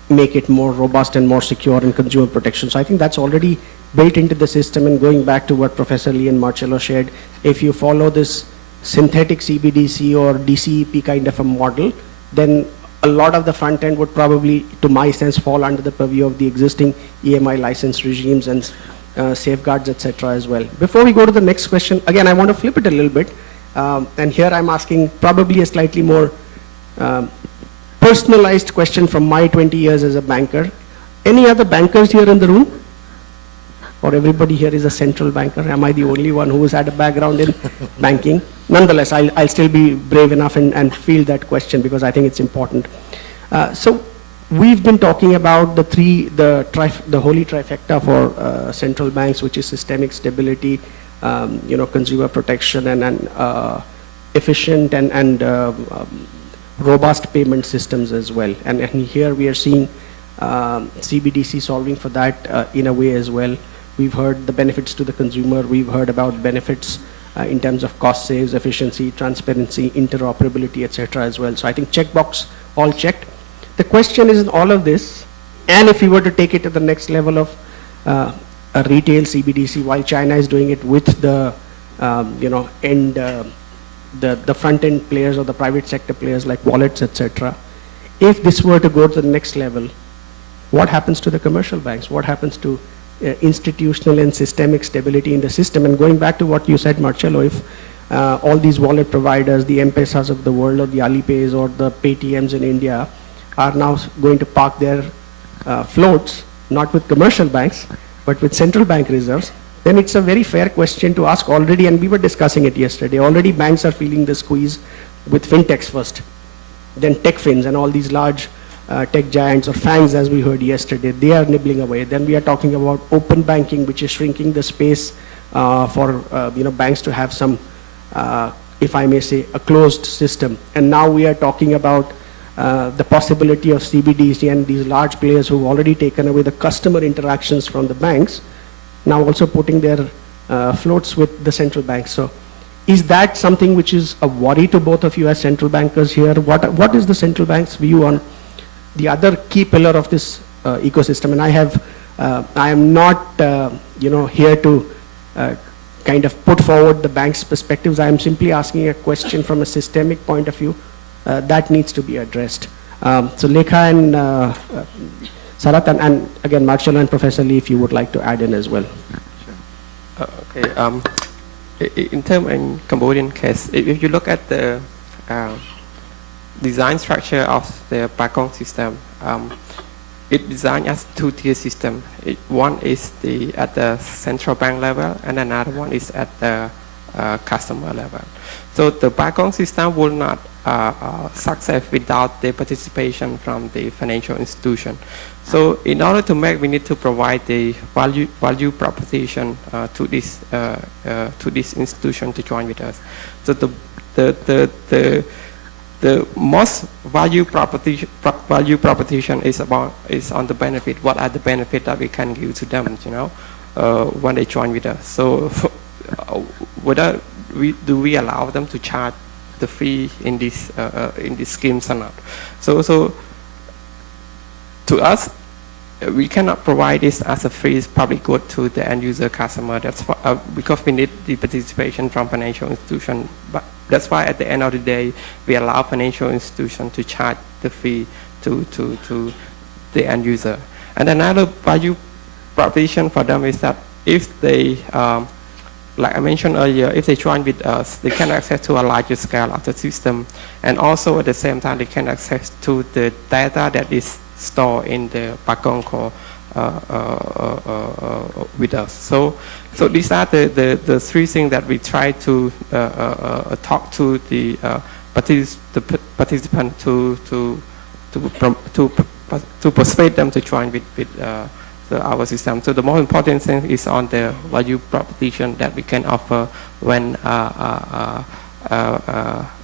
make it more robust and more secure in consumer protection. So I think that's already built into the system. And going back to what Professor Lee and Marcello shared, if you follow this synthetic CBDC or DCEP kind of a model, then a lot of the front end would probably, to my sense, fall under the purview of the existing EMI license regimes and safeguards, etc. as well. Before we go to the next question, again, I want to flip it a little bit. And here I'm asking probably a slightly more personalized question from my 20 years as a banker. Any other bankers here in the room? Or everybody here is a central banker? Am I the only one who has had a background in banking? Nonetheless, I'll still be brave enough and field that question because I think it's important. So we've been talking about the holy trifecta for central banks, which is systemic stability, consumer protection, and efficient and robust payment systems as well. And here we are seeing CBDC solving for that in a way as well. We've heard the benefits to the consumer. We've heard about benefits in terms of cost saves, efficiency, transparency, interoperability, etc. as well. So I think checkbox all checked. The question is in all of this, and if we were to take it to the next level of a retail CBDC, while China is doing it with the the front-end players or the private sector players like wallets, etc. If this were to go to the next level, what happens to the commercial banks? What happens to institutional and systemic stability in the system? And going back to what you said, Marcello, if all these wallet providers, the M-Pesas of the world or the Alipays or the Paytms in India are now going to park their floats, not with commercial banks, but with central bank reserves, then it's a very fair question to ask already, and we were discussing it yesterday. Already banks are feeling the squeeze with fintechs first, then tech fins and all these large tech giants or FANGs, as we heard yesterday, they are nibbling away. Then we are talking about open banking, which is shrinking the space for banks to have some, if I may say, a closed system. And now we are talking about the possibility of CBDC and these large players who've already taken away the customer interactions from the banks, now also putting their floats with the central banks. So is that something which is a worry to both of you as central bankers here? What is the central bank's view on the other key pillar of this ecosystem? And I am not here to kind of put forward the bank's perspectives. I am simply asking a question from a systemic point of view that needs to be addressed. So Lekha and Sarat, and again Marcello and Professor Lee, if you would like to add in as well. Okay. In terms in Cambodian case, if you look at the design structure of the Pakong system, it designed as two-tier system. One is at the central bank level, and another one is at the customer level. So the Pakong system will not success without the participation from the financial institution. So in order to make, we need to provide the value proposition to this institution to join with us. So the most value proposition is on the benefit. What are the benefits that we can give to them, when they join with us? So whether we allow them to charge the fee in these schemes or not? So to us, we cannot provide this as a free public good to the end user customer. That's why, because we need the participation from financial institution. But that's why at the end of the day, we allow financial institution to charge the fee to the end user. And another value proposition for them is that if they, like I mentioned earlier, if they join with us, they can access to a larger scale of the system, and also at the same time they can access to the data that is stored in the Pakong core with us. So these are the three things that we try to talk to the participant to persuade them to join with our system. So the most important thing is on the value proposition that we can offer when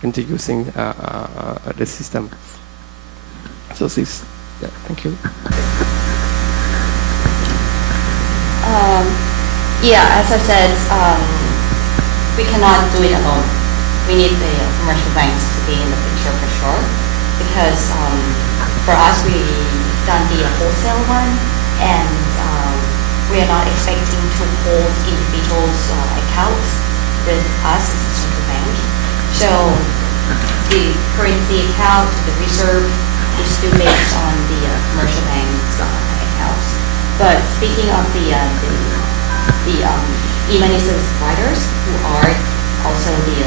into using the system. So this, yeah, thank you. Yeah, as I said, we cannot do it alone. We need the commercial banks to be in the picture for sure, because for us, we've done the wholesale one, and we are not expecting to hold individuals' accounts with us as a central bank. So the currency account, the reserve, is still based on the commercial bank's accounts. But speaking of the e-money service providers, who are also the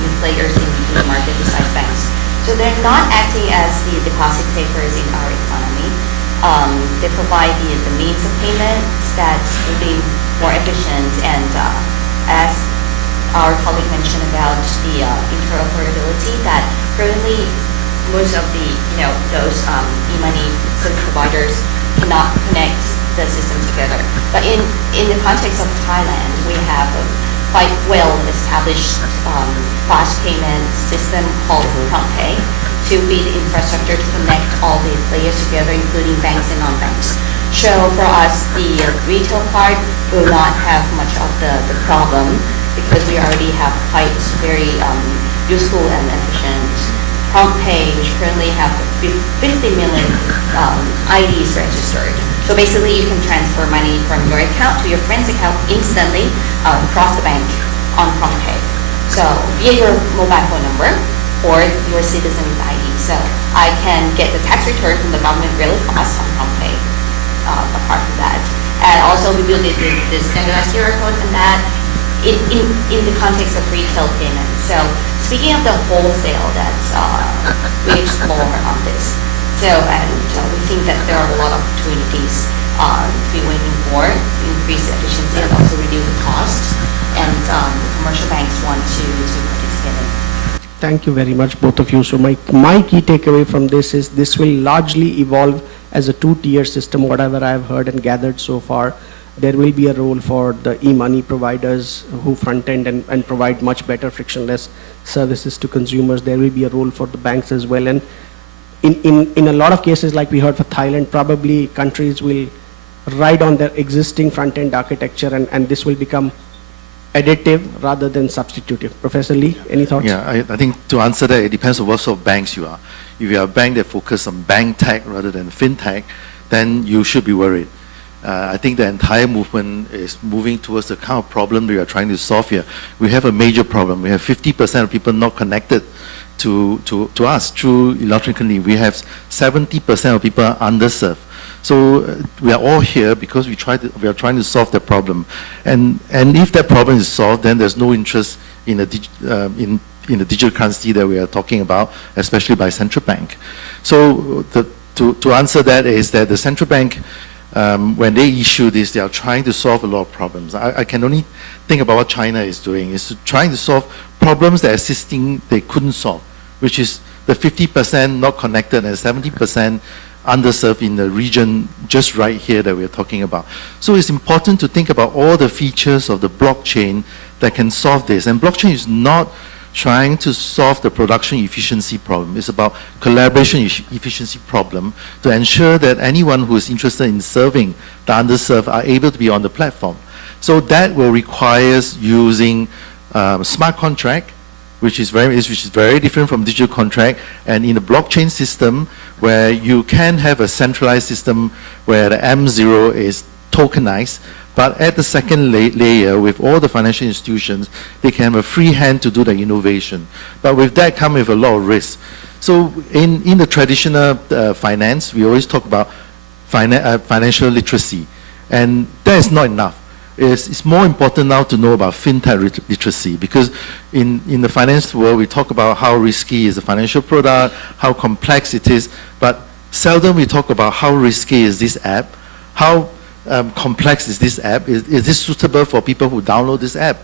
new players in the market besides banks, so they're not acting as the deposit takers in our economy. They provide the means of payment that's will be more efficient, and as our colleague mentioned about the interoperability, that currently most of the those e-money service providers cannot connect the system together. But in the context of Thailand, we have a quite well established fast payment system called PromptPay to be the infrastructure to connect all the players together, including banks and non-banks. So for us, the retail part will not have much of the problem, because we already have quite very useful and efficient PromptPay, which currently have 50 million IDs registered. So basically, you can transfer money from your account to your friend's account instantly across the bank on PromptPay. So via your mobile phone number or your citizen's ID. So I can get the tax return from the government really fast on PromptPay. Apart from that, and also we build the standardized QR code and that in the context of retail payments. So speaking of the wholesale, that's we explore on this. So and we think that there are a lot of opportunities to be waiting for to increase efficiency and also reduce the cost. And commercial banks want to participate in. Thank you very much, both of you. So my key takeaway from this is this will largely evolve as a two-tier system, whatever I've heard and gathered so far. There will be a role for the e-money providers who front-end and provide much better frictionless services to consumers. There will be a role for the banks as well. And in a lot of cases, like we heard for Thailand, probably countries will ride on their existing front-end architecture, and this will become additive rather than substitutive. Professor Lee, any thoughts? Yeah, I think to answer that, it depends on what sort of banks you are. If you are a bank that focuses on bank tech rather than fintech, then you should be worried. I think the entire movement is moving towards the kind of problem we are trying to solve here. We have a major problem. We have 50% of people not connected to us through electronically. We have 70% of people underserved. So we are all here because we are trying to solve the problem. And if that problem is solved, then there's no interest in the digital currency that we are talking about, especially by central bank. So to answer that is that the central bank, when they issue this, they are trying to solve a lot of problems. I can only think about what China is doing, is trying to solve problems that existing they couldn't solve, which is the 50% not connected and 70% underserved in the region just right here that we're talking about. So it's important to think about all the features of the blockchain that can solve this. And blockchain is not trying to solve the production efficiency problem. It's about collaboration efficiency problem to ensure that anyone who is interested in serving the underserved are able to be on the platform. So that will require using smart contract, which is very different from digital contract, and in the blockchain system where you can have a centralized system where the M0 is tokenized, but at the second layer with all the financial institutions, they can have a free hand to do the innovation. But with that come with a lot of risk. So in the traditional finance, we always talk about financial literacy, and that is not enough. It's more important now to know about fintech literacy, because in the finance world, we talk about how risky is the financial product, how complex it is, but seldom we talk about how risky is this app, how complex is this app, is this suitable for people who download this app.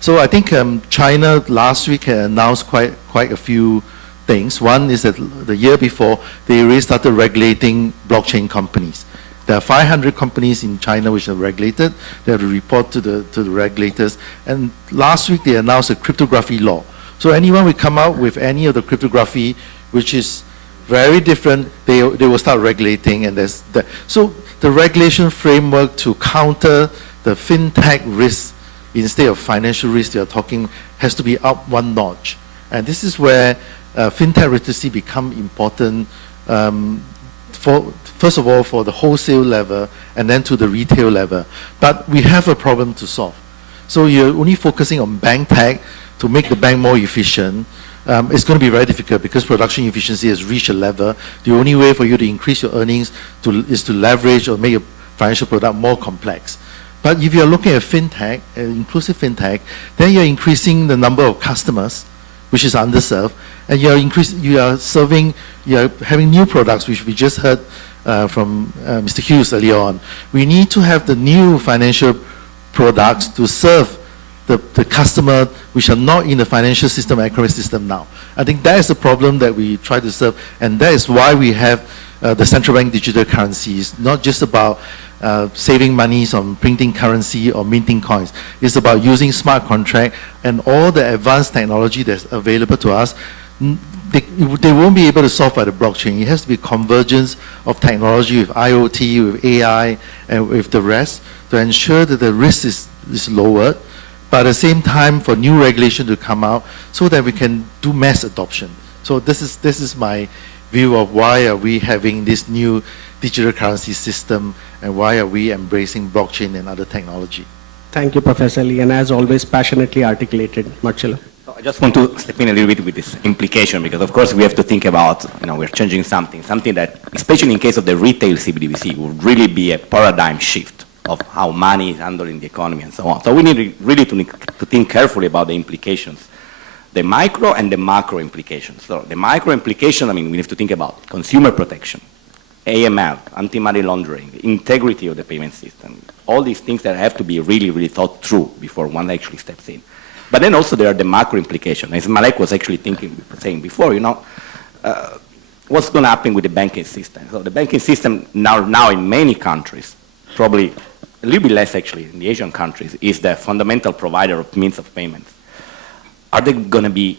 So I think China last week announced quite a few things. One is that the year before, they already started regulating blockchain companies. There are 500 companies in China which are regulated. They have to report to the regulators. And last week they announced a cryptography law. So anyone will come out with any of the cryptography which is very different, they will start regulating, and so the regulation framework to counter the fintech risk instead of financial risk they are talking has to be up one notch. And this is where fintech literacy become important first of all for the wholesale level and then to the retail level. But we have a problem to solve. So you're only focusing on bank tech to make the bank more efficient. It's going to be very difficult because production efficiency has reached a level. The only way for you to increase your earnings is to leverage or make your financial product more complex. But if you're looking at fintech, inclusive fintech, then you're increasing the number of customers, which is underserved, and you're having new products, which we just heard from Mr. Hughes earlier on. We need to have the new financial products to serve the customer which are not in the financial system, economic system now. I think that is the problem that we try to serve, and that is why we have the central bank digital currencies, not just about saving monies on printing currency or minting coins. It's about using smart contract and all the advanced technology that's available to us. They won't be able to solve by the blockchain. It has to be convergence of technology with IoT, with AI, and with the rest to ensure that the risk is lowered, but at the same time for new regulation to come out so that we can do mass adoption. So this is my view of why are we having this new digital currency system and why are we embracing blockchain and other technology. Thank you, Professor Lee, and as always, passionately articulated. Marcello. I just want to step in a little bit with this implication, because of course we have to think about, we're changing something that, especially in case of the retail CBDC, would really be a paradigm shift of how money is handled in the economy and so on. So we need really to think carefully about the implications, the micro and the macro implications. So the micro implication, we have to think about consumer protection, AML, anti-money laundering, integrity of the payment system, all these things that have to be really, really thought through before one actually steps in. But then also there are the macro implications. As Malek was actually saying before, what's going to happen with the banking system? So the banking system now in many countries, probably a little bit less actually in the Asian countries, is the fundamental provider of means of payments. Are they going to be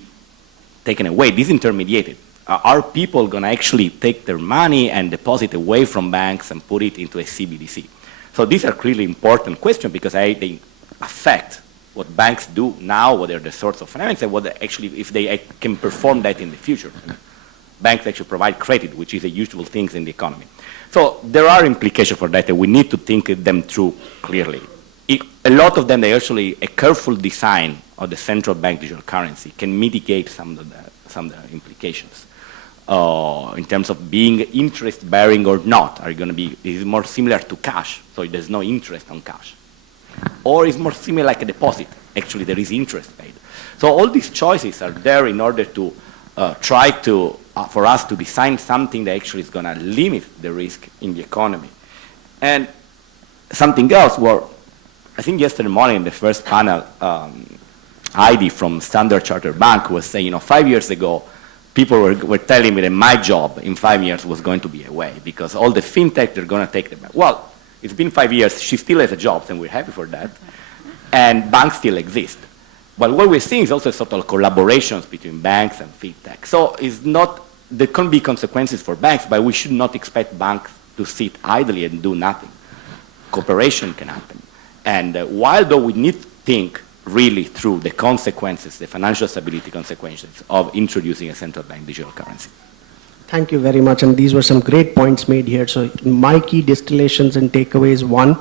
taken away, disintermediated? Are people going to actually take their money and deposit away from banks and put it into a CBDC? So these are clearly important questions because they affect what banks do now, what are the sorts of finance, and what actually, if they can perform that in the future. Banks actually provide credit, which is a usual thing in the economy. So there are implications for that, and we need to think them through clearly. A lot of them, they actually, a careful design of the central bank digital currency can mitigate some of the implications. In terms of being interest-bearing or not, is it more similar to cash, so there's no interest on cash? Or is more similar like a deposit, actually there is interest paid. So all these choices are there in order to try to, for us to design something that actually is going to limit the risk in the economy. And something else, I think yesterday morning in the first panel, Heidi from Standard Chartered Bank was saying, 5 years ago, people were telling me that my job in 5 years was going to be away because all the fintech, they're going to take them. Well, it's been 5 years, she still has a job, and we're happy for that, and banks still exist. But what we're seeing is also sort of collaborations between banks and fintech. So there can be consequences for banks, but we should not expect banks to sit idly and do nothing. Cooperation can happen. And while though we need to think really through the consequences, the financial stability consequences of introducing a central bank digital currency. Thank you very much, and these were some great points made here. So my key distillations and takeaways: one,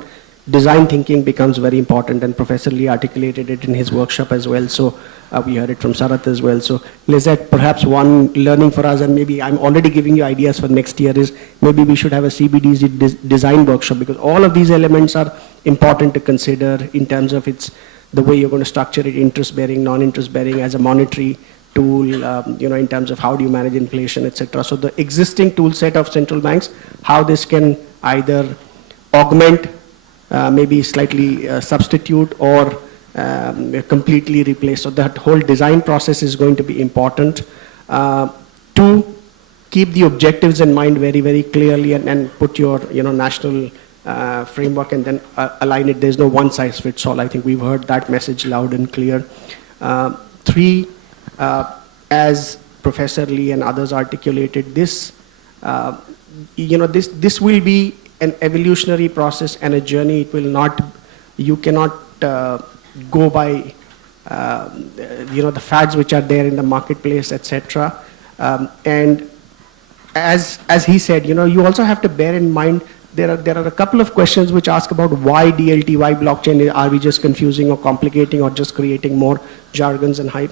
design thinking becomes very important, and Professor Lee articulated it in his workshop as well. So we heard it from Sarat as well. So Lizette, perhaps one learning for us, and maybe I'm already giving you ideas for next year, is maybe we should have a CBDC design workshop, because all of these elements are important to consider in terms of the way you're going to structure it, interest-bearing, non-interest-bearing, as a monetary tool, in terms of how do you manage inflation, etc. So the existing tool set of central banks, how this can either augment, maybe slightly substitute, or completely replace. So that whole design process is going to be important. Two, keep the objectives in mind very, very clearly, and put your national framework and then align it. There's no one size fits all. I think we've heard that message loud and clear. Three, as Professor Lee and others articulated, this, this will be an evolutionary process and a journey. It will not, you cannot go by, the fads which are there in the marketplace, etc. And as he said, you also have to bear in mind there are a couple of questions which ask about why DLT, why blockchain. Are we just confusing or complicating or just creating more jargons and hype?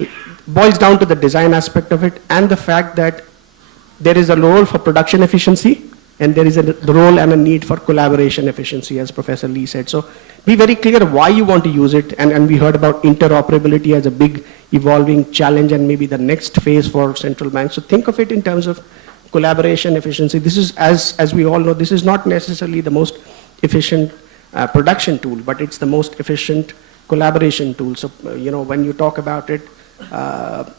It boils down to the design aspect of it and the fact that there is a role for production efficiency and there is a role and a need for collaboration efficiency, as Professor Lee said. So be very clear why you want to use it, and we heard about interoperability as a big evolving challenge and maybe the next phase for central banks. So think of it in terms of collaboration efficiency. This is, as we all know, this is not necessarily the most efficient production tool, but it's the most efficient collaboration tool. So, when you talk about it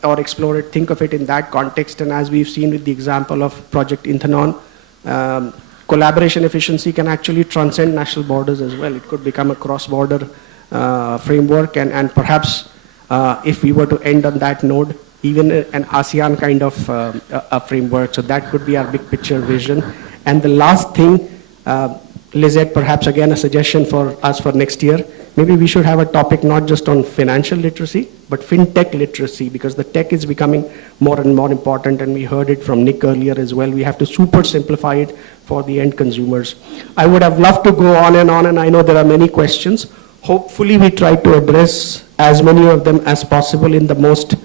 or explore it, think of it in that context. And as we've seen with the example of Project Inthenon, collaboration efficiency can actually transcend national borders as well. It could become a cross-border framework, and perhaps if we were to end on that note, even an ASEAN kind of a framework. So that could be our big picture vision. And the last thing, Lizette, perhaps again a suggestion for us for next year, maybe we should have a topic not just on financial literacy, but fintech literacy, because the tech is becoming more and more important, and we heard it from Nick earlier as well. We have to super simplify it for the end consumers. I would have loved to go on, and I know there are many questions. Hopefully we try to address as many of them as possible in the most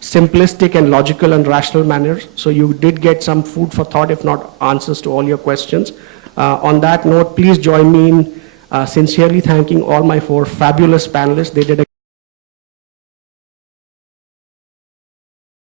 simplistic and logical and rational manner. So you did get some food for thought, if not answers to all your questions. On that note, please join me in sincerely thanking all my 4 fabulous panelists. They did a